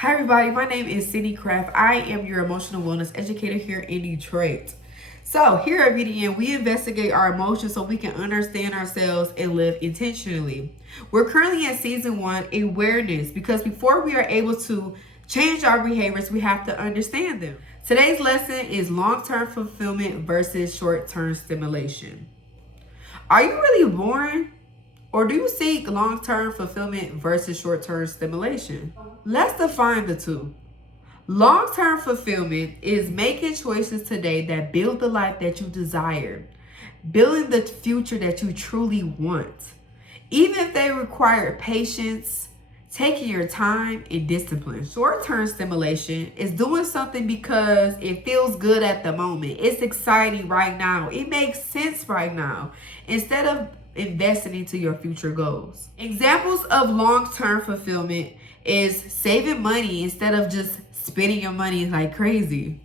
Hi everybody, my name is Cindy Craft. I am your emotional wellness educator here in Detroit. So here at VDN, we investigate our emotions so we can understand ourselves and live intentionally. We're currently in season 1, awareness, because before we are able to change our behaviors, we have to understand them. Today's lesson is long-term fulfillment versus short-term stimulation. Are you really boring? Or do you seek long-term fulfillment versus short-term stimulation? Let's define the two. Long-term fulfillment is making choices today that build the life that you desire, building the future that you truly want, even if they require patience, taking your time, and discipline. Short-term stimulation is doing something because it feels good at the moment. It's exciting right now. It makes sense right now, instead of investing into your future goals. Examples of long-term fulfillment is saving money instead of just spending your money like crazy.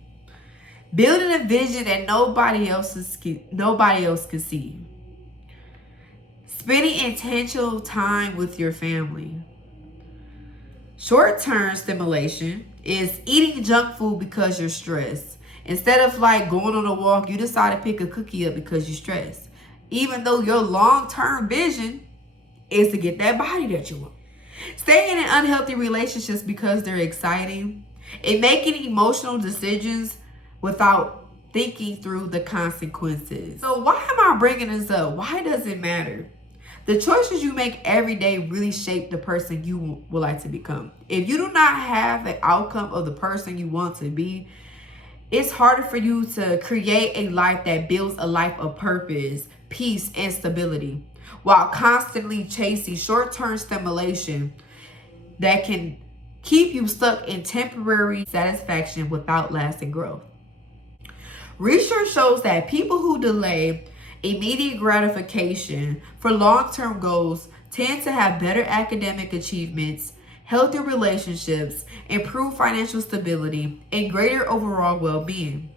Building a vision that nobody else can see. Spending intentional time with your family. Short-term stimulation is eating junk food because you're stressed. Instead of like going on a walk, you decide to pick a cookie up because you're stressed, even though your long-term vision is to get that body that you want. Staying in unhealthy relationships because they're exciting, and making emotional decisions without thinking through the consequences. So why am I bringing this up? Why does it matter? The choices you make every day really shape the person you would like to become. If you do not have an outcome of the person you want to be, it's harder for you to create a life that builds a life of purpose, peace, and stability, while constantly chasing short-term stimulation that can keep you stuck in temporary satisfaction without lasting growth. Research shows that people who delay immediate gratification for long-term goals tend to have better academic achievements, healthier relationships, improved financial stability, and greater overall well-being.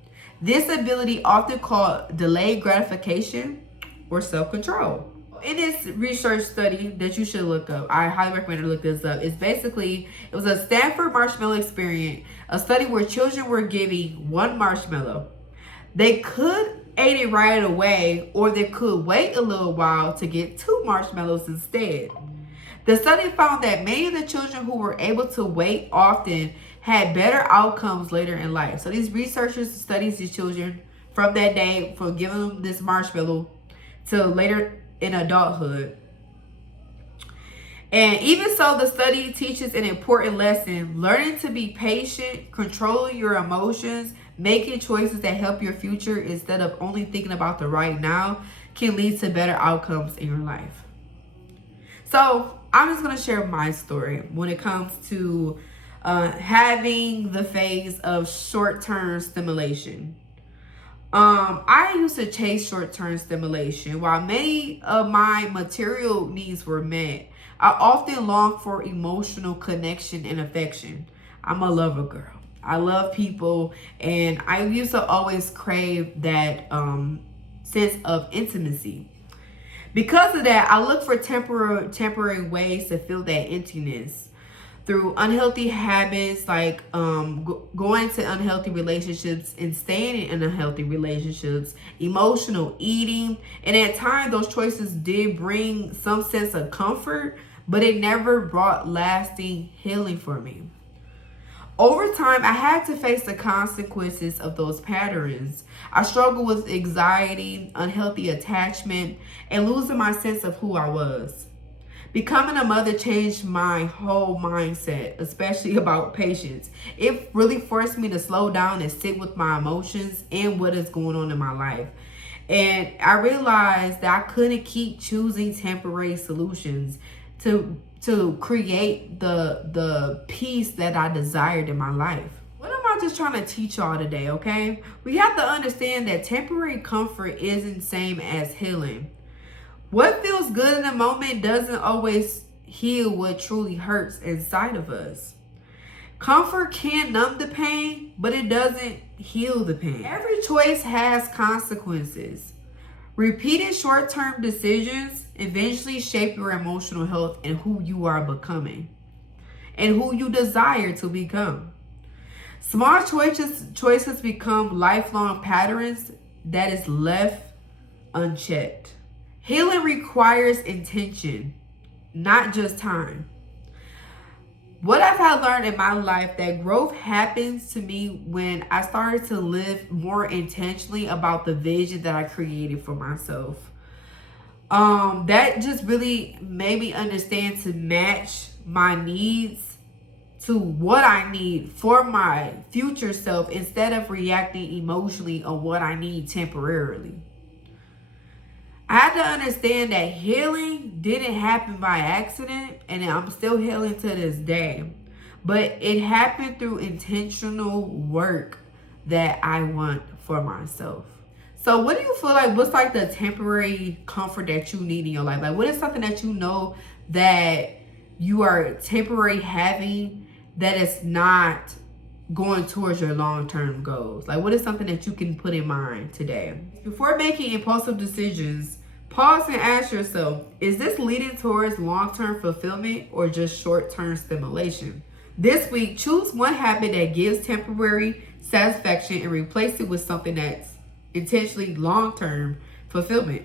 This ability, often called delayed gratification or self-control. In this research study that you should look up, I highly recommend to look this up. It was a Stanford marshmallow experiment, a study where children were given one marshmallow. They could eat it right away, or they could wait a little while to get 2 marshmallows instead. The study found that many of the children who were able to wait often had better outcomes later in life. So these researchers studied these children from that day, from giving them this marshmallow to later in adulthood. And even so, the study teaches an important lesson: learning to be patient, controlling your emotions, making choices that help your future instead of only thinking about the right now can lead to better outcomes in your life. So I'm just going to share my story when it comes to having the phase of short-term stimulation. I used to chase short-term stimulation. While many of my material needs were met, I often longed for emotional connection and affection. I'm a lover girl. I love people, and I used to always crave that sense of intimacy. Because of that, I look for temporary ways to fill that emptiness through unhealthy habits, like going to unhealthy relationships and staying in unhealthy relationships, emotional eating. And at times, those choices did bring some sense of comfort, but it never brought lasting healing for me. Over time, I had to face the consequences of those patterns. I struggled with anxiety, unhealthy attachment, and losing my sense of who I was. Becoming a mother changed my whole mindset, especially about patience. It really forced me to slow down and sit with my emotions and what is going on in my life. And I realized that I couldn't keep choosing temporary solutions to create the peace that I desired in my life. What am I just trying to teach y'all today, okay? We have to understand that temporary comfort isn't the same as healing. What feels good in the moment doesn't always heal what truly hurts inside of us. Comfort can numb the pain, but it doesn't heal the pain. Every choice has consequences. Repeated short-term decisions eventually shape your emotional health and who you are becoming. and who you desire to become. Small choices become lifelong patterns that is left unchecked. Healing requires intention, not just time. What I've had learned in my life, that growth happens to me when I started to live more intentionally about the vision that I created for myself. That just really made me understand to match my needs to what I need for my future self instead of reacting emotionally on what I need temporarily. I had to understand that healing didn't happen by accident, and I'm still healing to this day. But it happened through intentional work that I want for myself. So what do you feel like, what's like the temporary comfort that you need in your life? Like, what is something that you know that you are temporarily having that is not going towards your long-term goals? Like, what is something that you can put in mind today? Before making impulsive decisions, pause and ask yourself, is this leading towards long-term fulfillment or just short-term stimulation? This week, choose one habit that gives temporary satisfaction and replace it with something that's intentionally long-term fulfillment.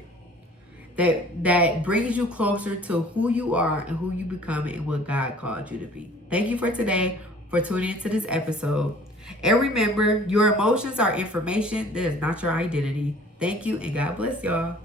That brings you closer to who you are and who you become and what God called you to be. Thank you for today, for tuning into this episode. And remember, your emotions are information. That is not your identity. Thank you, and God bless y'all.